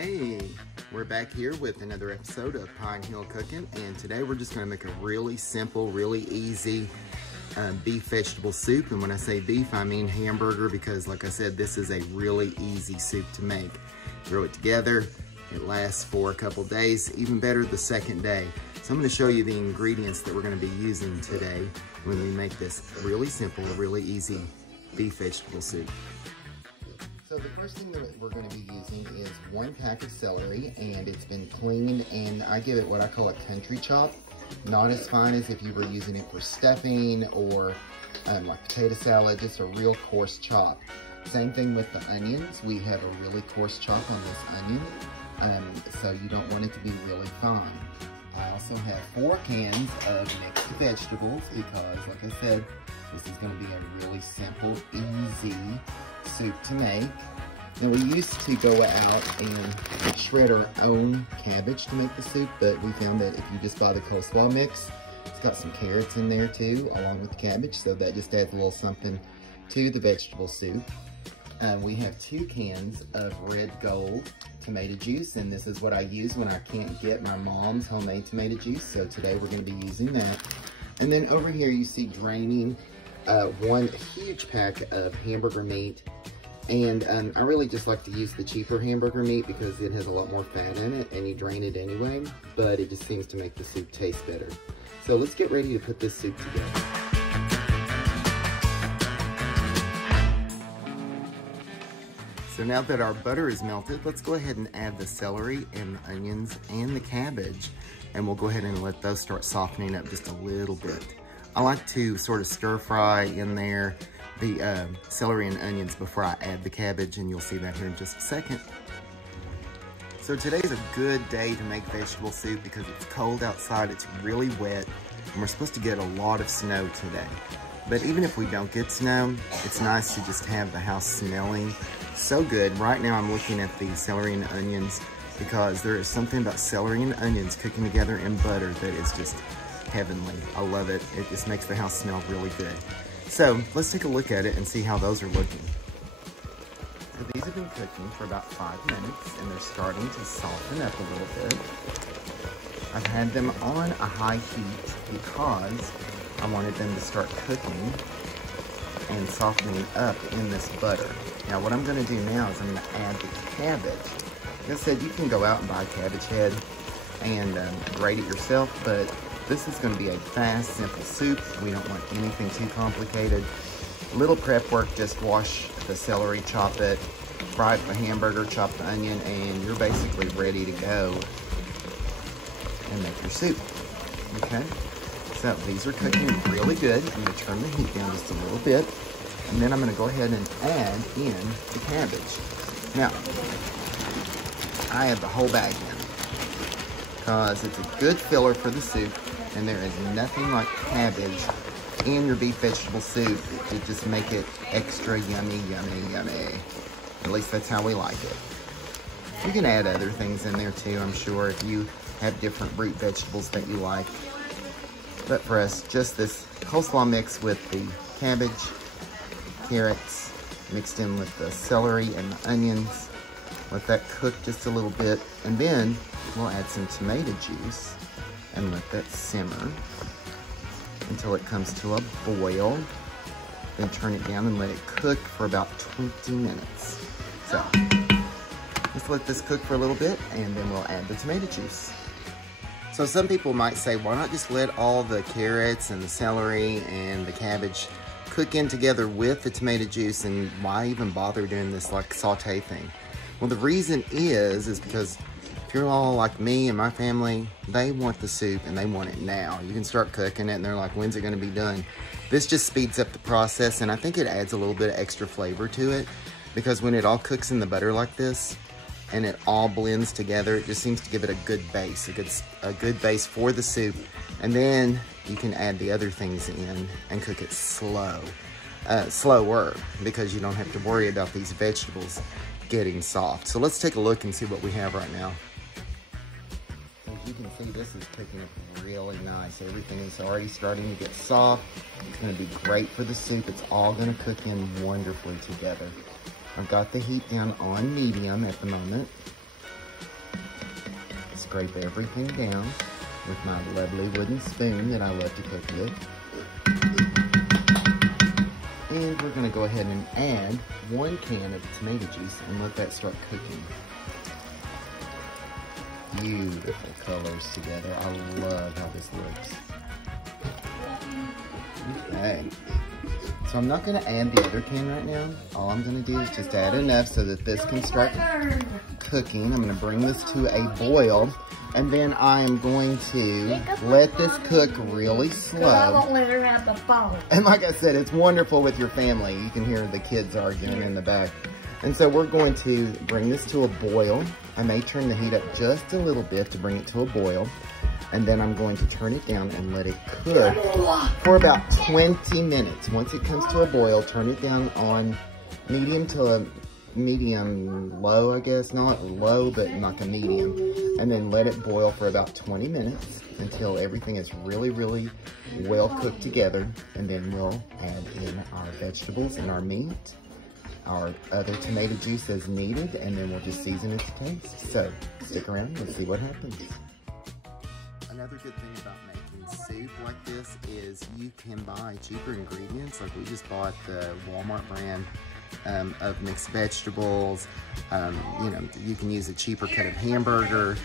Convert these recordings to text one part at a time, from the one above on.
Hey, we're back here with another episode of Pine Hill Cooking, and today we're just going to make a really simple, really easy beef vegetable soup. And when I say beef, I mean hamburger, because like I said, this is a really easy soup to make. Throw it together, it lasts for a couple days, even better the second day. So I'm going to show you the ingredients that we're going to be using today when we make this really simple, really easy beef vegetable soup. So the first thing that we're going to be using is 1 pack of celery, and it's been cleaned, and I give it what I call a country chop. Not as fine as if you were using it for stuffing or like potato salad, just a real coarse chop. Same thing with the onions. We have a really coarse chop on this onion, so you don't want it to be really fine. I also have 4 cans of mixed vegetables because, like I said, this is going to be a really simple, easy soup to make. Now, we used to go out and shred our own cabbage to make the soup, but we found that if you just buy the coleslaw mix, it's got some carrots in there too, along with the cabbage, so that just adds a little something to the vegetable soup. We have 2 cans of red gold tomato juice, and this is what I use when I can't get my mom's homemade tomato juice, so today we're going to be using that. And then over here you see draining 1 huge pack of hamburger meat. And I really just like to use the cheaper hamburger meat because it has a lot more fat in it, and you drain it anyway, but it just seems to make the soup taste better. So let's get ready to put this soup together. So now that our butter is melted, let's go ahead and add the celery and the onions and the cabbage, and we'll go ahead and let those start softening up just a little bit. I like to sort of stir fry in there the celery and onions before I add the cabbage, and you'll see that here in just a second. So today's a good day to make vegetable soup because it's cold outside, it's really wet, and we're supposed to get a lot of snow today. But even if we don't get snow, it's nice to just have the house smelling so good. Right now I'm looking at the celery and onions because there is something about celery and onions cooking together in butter that is just heavenly. I love it. It just makes the house smell really good. So let's take a look at it and see how those are looking. So these have been cooking for about 5 minutes, and they're starting to soften up a little bit. I've had them on a high heat because I wanted them to start cooking and softening up in this butter. Now what I'm going to do now is I'm going to add the cabbage. Like I said, you can go out and buy a cabbage head and grate it yourself, but this is going to be a fast, simple soup. We don't want anything too complicated. Little prep work, just wash the celery, chop it, fry it for hamburger, chop the onion, and you're basically ready to go and make your soup. Okay? So these are cooking really good. I'm going to turn the heat down just a little bit, and then I'm going to go ahead and add in the cabbage. Now, I have the whole bag in because it's a good filler for the soup, and there is nothing like cabbage in your beef vegetable soup to just make it extra yummy, yummy, yummy. At least that's how we like it. You can add other things in there too, I'm sure, if you have different root vegetables that you like. But for us, just this coleslaw mix with the cabbage, carrots, mixed in with the celery and the onions. Let that cook just a little bit, and then we'll add some tomato juice and let that simmer until it comes to a boil. Then turn it down and let it cook for about 20 minutes. So, let's let this cook for a little bit, and then we'll add the tomato juice. So some people might say, why not just let all the carrots and the celery and the cabbage cook in together with the tomato juice, and why even bother doing this like saute thing? Well, the reason is because if you're all like me and my family, they want the soup and they want it now. You can start cooking it and they're like, when's it gonna be done? This just speeds up the process, and I think it adds a little bit of extra flavor to it, because when it all cooks in the butter like this and it all blends together, it just seems to give it a good base, a good base for the soup. And then you can add the other things in and cook it slower, because you don't have to worry about these vegetables getting soft. So let's take a look and see what we have right now. As you can see, this is cooking up really nice. Everything is already starting to get soft. It's going to be great for the soup. It's all going to cook in wonderfully together. I've got the heat down on medium at the moment. scrape everything down with my lovely wooden spoon that I love to cook with. And we're gonna go ahead and add 1 can of tomato juice and let that start cooking. Beautiful colors together. I love how this looks. Okay. So I'm not gonna add the other can right now. All I'm gonna do is just add enough so that this can start cooking. I'm gonna bring this to a boil, and then I'm going to let this cook really slow. I won't let her have the phone. And like I said, it's wonderful with your family. You can hear the kids arguing in the back. And so we're going to bring this to a boil. I may turn the heat up just a little bit to bring it to a boil. And then I'm going to turn it down and let it cook for about 20 minutes. Once it comes to a boil, turn it down on medium to a medium low, I guess. Not low, but like a medium. And then let it boil for about 20 minutes until everything is really, really well cooked together. And then we'll add in our vegetables and our meat, our other tomato juice as needed, and then we'll just season it to taste. So stick around and see what happens. Another good thing about making soup like this is you can buy cheaper ingredients. Like we just bought the Walmart brand of mixed vegetables. You know, you can use a cheaper cut of hamburger.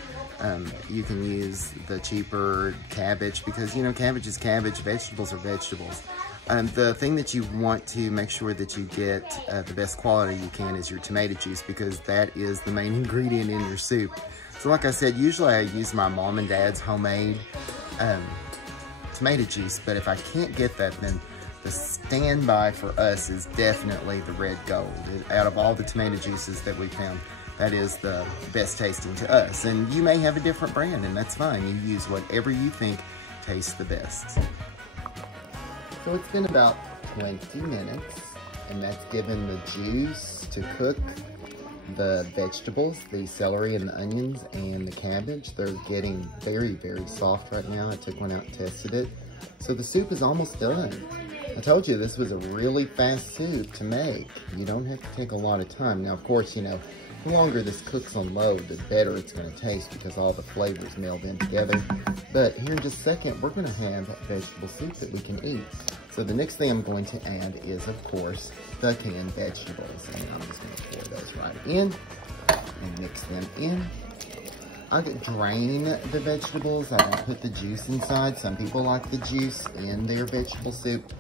You can use the cheaper cabbage because, you know, cabbage is cabbage, vegetables are vegetables. The thing that you want to make sure that you get the best quality you can is your tomato juice, because that is the main ingredient in your soup. So like I said, usually I use my mom and dad's homemade tomato juice, but if I can't get that, then the standby for us is definitely the red gold. Out of all the tomato juices that we found, that is the best tasting to us. And you may have a different brand, and that's fine. You use whatever you think tastes the best. So it's been about 20 minutes, and that's given the juice to cook the vegetables, the celery and the onions and the cabbage. They're getting very, very soft right now. I took one out and tested it. So the soup is almost done. I told you this was a really fast soup to make. You don't have to take a lot of time. Now, of course, you know, the longer this cooks on low, the better it's going to taste because all the flavors meld in together. But here in just a second, we're going to have vegetable soup that we can eat. So the next thing I'm going to add is, of course, the canned vegetables. And I'm just going to pour those right in and mix them in. I drain the vegetables. I don't put the juice inside. Some people like the juice in their vegetable soup.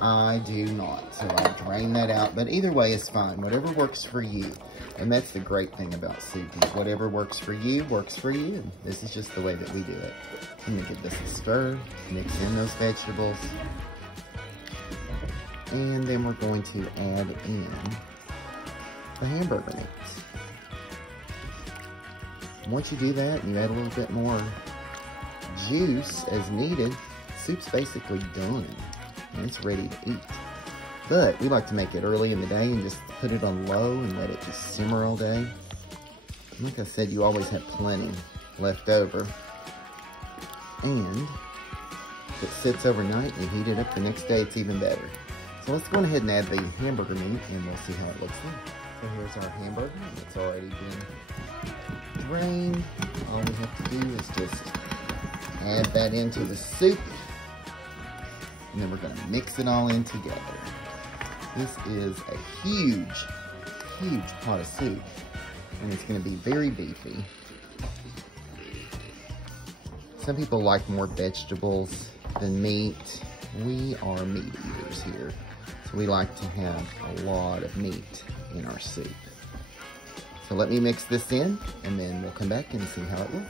I do not. So I drain that out. But either way is fine. Whatever works for you. And that's the great thing about soup, is whatever works for you, works for you. This is just the way that we do it. I'm going to give this a stir, mix in those vegetables. And then we're going to add in the hamburger meats. Once you do that, and you add a little bit more juice as needed, soup's basically done. And it's ready to eat. But we like to make it early in the day and just put it on low and let it just simmer all day. Like I said, you always have plenty left over. And if it sits overnight and you heat it up the next day, it's even better. So let's go ahead and add the hamburger meat and we'll see how it looks like. So here's our hamburger. It's already been drained. All we have to do is just add that into the soup. And then we're going to mix it all in together. This is a huge, huge pot of soup. And it's going to be very beefy. Some people like more vegetables than meat. We are meat eaters here. So we like to have a lot of meat in our soup. So let me mix this in and then we'll come back and see how it looks.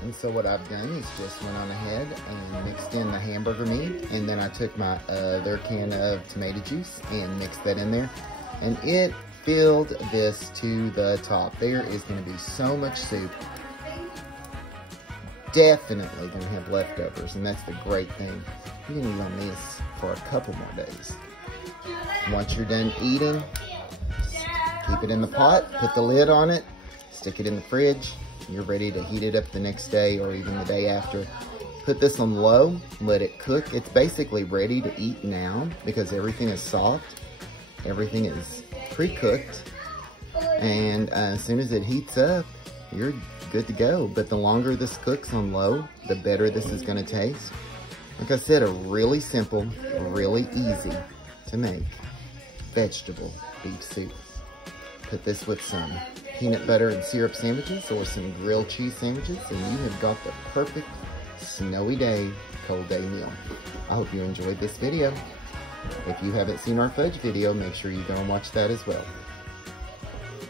And so what I've done is just went on ahead and mixed in the hamburger meat, and then I took my other can of tomato juice and mixed that in there, and it filled this to the top. There is going to be so much soup. Definitely going to have leftovers, and that's the great thing. You can eat on this for a couple more days. Once you're done eating, keep it in the pot, put the lid on it, stick it in the fridge. You're ready to heat it up the next day or even the day after. Put this on low, let it cook. It's basically ready to eat now because everything is soft. Everything is pre-cooked. And as soon as it heats up, you're good to go. But the longer this cooks on low, the better this is gonna taste. Like I said, a really simple, really easy to make vegetable beef soup. Put this with some peanut butter and syrup sandwiches or some grilled cheese sandwiches, and you have got the perfect snowy day, cold day meal. I hope you enjoyed this video. If you haven't seen our fudge video, make sure you go and watch that as well.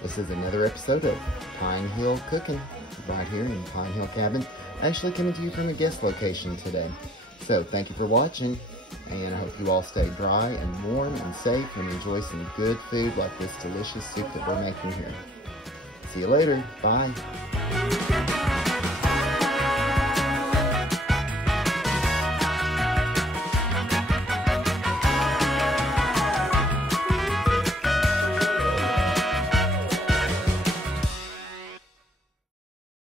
This is another episode of Pine Hill Cooking, right here in Pine Hill Cabin. Actually coming to you from a guest location today. So thank you for watching, and I hope you all stay dry and warm and safe and enjoy some good food like this delicious soup that we're making here. See you later. Bye.